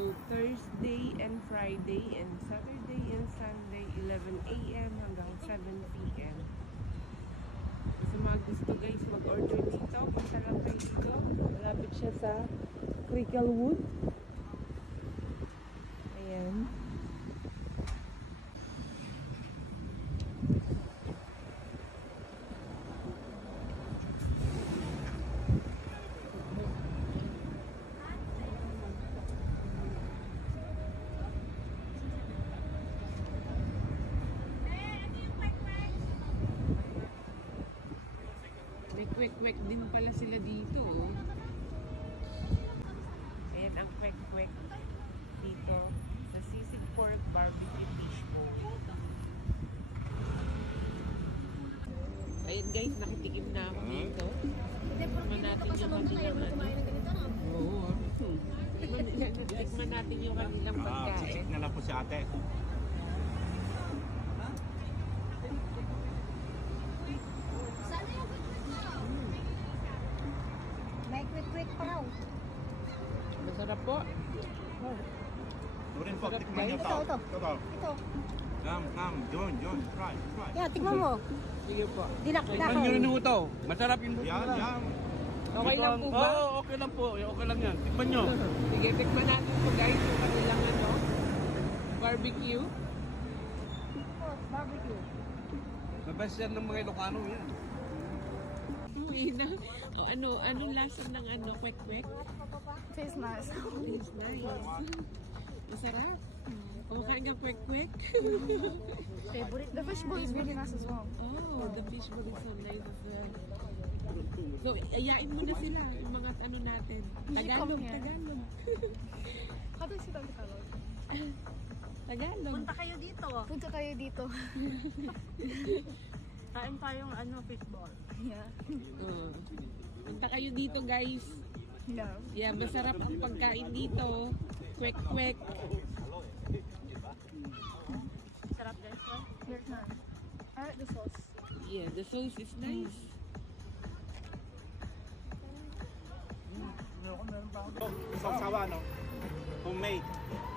So, Thursday and Friday and Saturday and Sunday, 11 a.m. hanggang 7 p.m. So, sa mga gusto guys, mag-order dito. Punta lang kayo dito. Malapit siya sa Cricklewood. Ayan. Kwek-kwek din pala sila dito. Oh. Ayan ang kwek-kwek dito sa Sisig Pork Barbecue Fishbowl. Ayan guys, nakitikim na ako dito. Tikman natin yung kanilang Oo. Tikman natin yung kanilang pagkain. Check na lang po si ate. Quick pa raw. Masarap po. Turin po, tikman niyo to. Ito. Come, join, try. Yeah, tikman mo. Sige po. Tikman nyo rin ito. Masarap yung buto. Yan. Okay lang po ba? Oo, okay lang po. Okay lang yan. Tikman nyo. Sige, tikman natin po guys yung kanilang barbecue. Barbecue. The best yan ng mga Ilocano yan. O, ano lasa ng kwek-kwek? Tastes nice. Tastes nice. Masarap. Kumakain ka kwek-kwek? Favorite. The fishbowl is really nice as well. Oh, the fishbowl is so nice as well. So, ayain mo na sila, yung mga natin. Tagalog. How do you say that in Tagalog? Tagalog. Punta kayo dito. Kain tayong fishball. Yeah. Punta kayo dito guys. Yeah. Yeah, masarap ang pagkain dito. Kwek-kwek. Sarap guys, right? Very nice. I like the sauce. Yeah, the sauce is nice. Sawa, no? Homemade.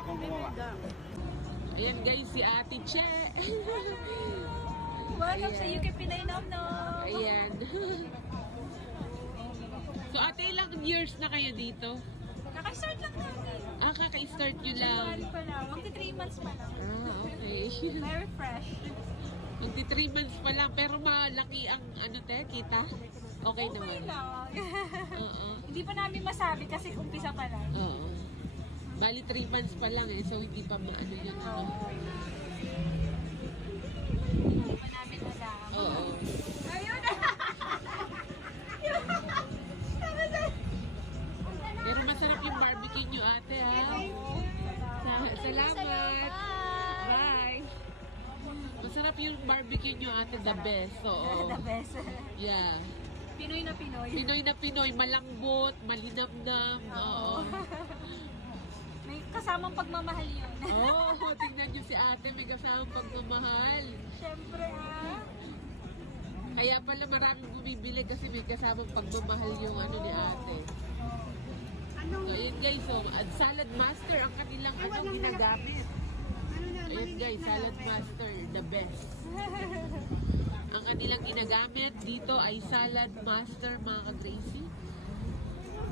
Akong gumawa. Ayan guys, si Ate Che. Welcome sa UK Pinay Nom-Nom. Ayan. So ate, ilang years na kayo dito? Kaka-start lang namin. Kaka-start nyo lang. January pa lang. Magti 3 months pa lang. Okay. Very fresh. Magti 3 months pa lang, pero malaki ang kita? Okay naman. Hindi pa namin masabi kasi umpisa pa lang. Oo. Bali 3 months pa lang so hindi pa maano yun. Hindi pa namin alam. Oo. Ayun! Pero masarap yung barbecue nyo ate ha. Salamat. Bye. Masarap yung barbecue nyo ate, the best. Oo. The best. Yeah. Pinoy na Pinoy. Pinoy na Pinoy, malambot, malinamnam. Oo. May kasamang pagmamahal yun. Oo, tingnan nyo si ate, may kasamang pagmamahal. Siyempre Kaya pala maraming bumibili kasi may kasamang pagmamahal yung ni ate. So, ayan guys, Salad Master ang kanilang ginagamit. Ayan guys, Salad Master, the best. Ang kanilang ginagamit dito ay Salad Master, mga ka-Gracie.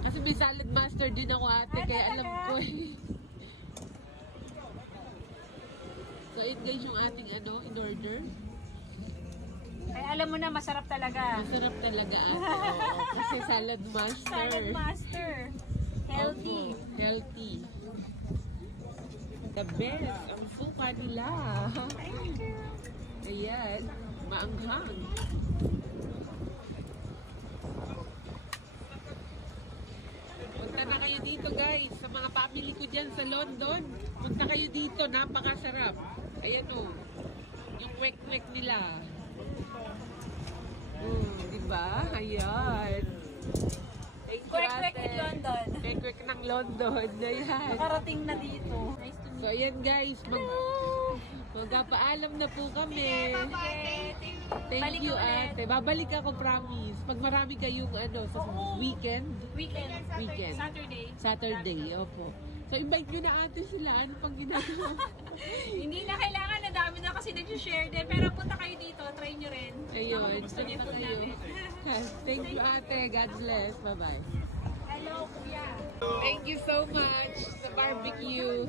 Kasi may Salad Master din ako ate, kaya alam ko So, ayan guys yung ating in-order. Ay, alam mo na, masarap talaga. Masarap talaga ate. Kasi Salad Master. Salad Master. Healthy. Opo, healthy. The best. Ang suka nila. Thank you. Ayan. Maanghang. Punta na kayo dito guys. Sa mga family ko dyan sa London. Punta kayo dito. Napakasarap. Ayan o. Yung kwek-kwek nila. Diba? Ayan. Thank you, Kwek-kwek in London. Kwek-kwek ng London. Ayan. Nakarating na dito. Nice to meet you. So, ayan guys. Magpapaalam na po kami. Bye-bye. Thank you. Thank Balik you, ulit. ate. Babalik ako, promise. Pag marami kayong sa weekend. Weekend. Weekend. Saturday. Saturday, opo. So, invite nyo na ate sila. Ano pang ginagawa? Hindi na kailangan, na dami na kasi nag-share din. Pero punta kayo dito, try nyo rin. Ayun. Baka gusto niyo punta food kayo. namin. Thank you, ate. God bless. Bye-bye. Hello, kuya. Thank you so much sa barbecue.